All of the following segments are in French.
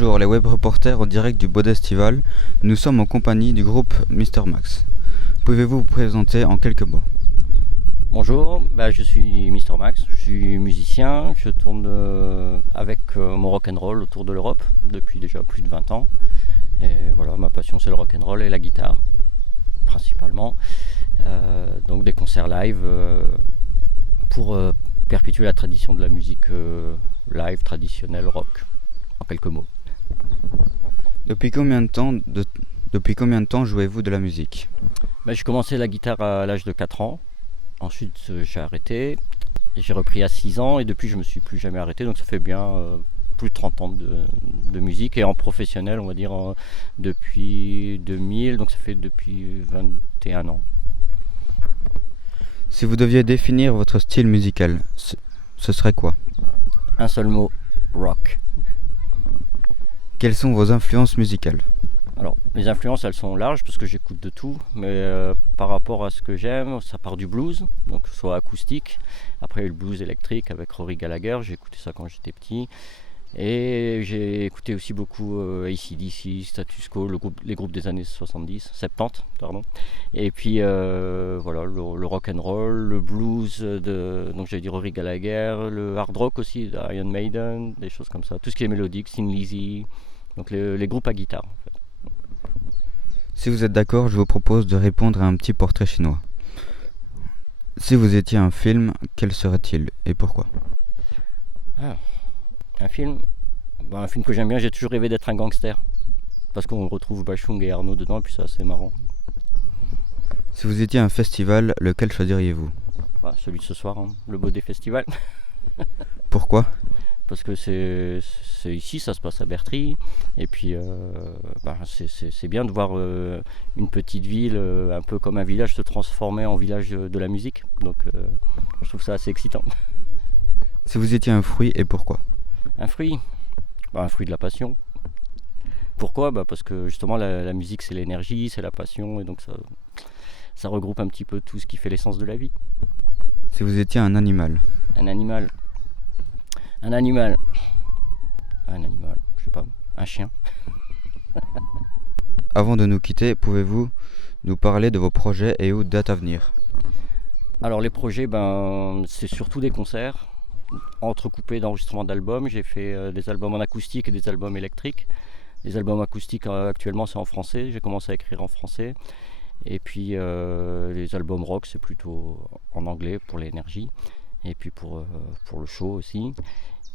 Bonjour les web reporters en direct du Bodestival. Nous sommes en compagnie du groupe Mr Max. Pouvez-vous vous présenter en quelques mots? Bonjour, je suis Mr Max, je suis musicien, je tourne avec mon rock'n'roll autour de l'Europe depuis déjà plus de 20 ans. Et voilà, ma passion c'est le rock'n'roll et la guitare principalement. Donc des concerts live pour perpétuer la tradition de la musique live traditionnelle rock, en quelques mots. Depuis combien de temps jouez-vous de la musique? J'ai commencé la guitare à l'âge de 4 ans. Ensuite, j'ai arrêté. J'ai repris à 6 ans et depuis, je ne me suis plus jamais arrêté. Donc, ça fait bien plus de 30 ans de musique et en professionnel, on va dire, depuis 2000. Donc, ça fait depuis 21 ans. Si vous deviez définir votre style musical, ce serait quoi? Un seul mot, rock. Quelles sont vos influences musicales? Alors, les influences, elles sont larges parce que j'écoute de tout, mais par rapport à ce que j'aime, ça part du blues, donc soit acoustique. Après, le blues électrique avec Rory Gallagher, j'ai écouté ça quand j'étais petit. Et j'ai écouté aussi beaucoup AC/DC, Status Quo, les groupes des années 70, pardon. Et puis voilà, le rock and roll, le blues donc j'avais dit Rory Gallagher, le hard rock aussi, d'Iron Maiden, des choses comme ça. Tout ce qui est mélodique, Thin Lizzy, donc les groupes à guitare en fait. Si vous êtes d'accord, je vous propose de répondre à un petit portrait chinois. Si vous étiez un film, quel serait-il et pourquoi? Un film que j'aime bien, j'ai toujours rêvé d'être un gangster. Parce qu'on retrouve Bachung et Arnaud dedans, et puis c'est assez marrant. Si vous étiez un festival, lequel choisiriez-vous? Celui de ce soir, le Bodé Festival. Pourquoi? Parce que c'est ici, ça se passe à Bertry. Et puis c'est bien de voir une petite ville, un peu comme un village, se transformer en village de la musique. Donc je trouve ça assez excitant. Si vous étiez un fruit et pourquoi? Un fruit de la passion. Pourquoi? Parce que justement la musique c'est l'énergie, c'est la passion et donc ça regroupe un petit peu tout ce qui fait l'essence de la vie. Si vous étiez un animal? Un animal, je sais pas, un chien. Avant de nous quitter, pouvez-vous nous parler de vos projets et aux dates à venir? Alors les projets, c'est surtout des concerts entrecoupés d'enregistrements d'albums. J'ai fait des albums en acoustique et des albums électriques. Les albums acoustiques actuellement c'est en français, j'ai commencé à écrire en français. Et puis les albums rock c'est plutôt en anglais pour l'énergie. Et puis pour le show aussi.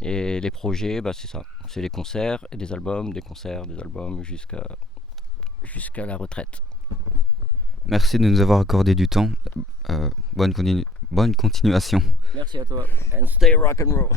Et les projets, c'est ça, c'est des concerts et des albums, des concerts, des albums jusqu'à la retraite. Merci de nous avoir accordé du temps. Bonne continuation. Merci à toi. And stay rock and roll.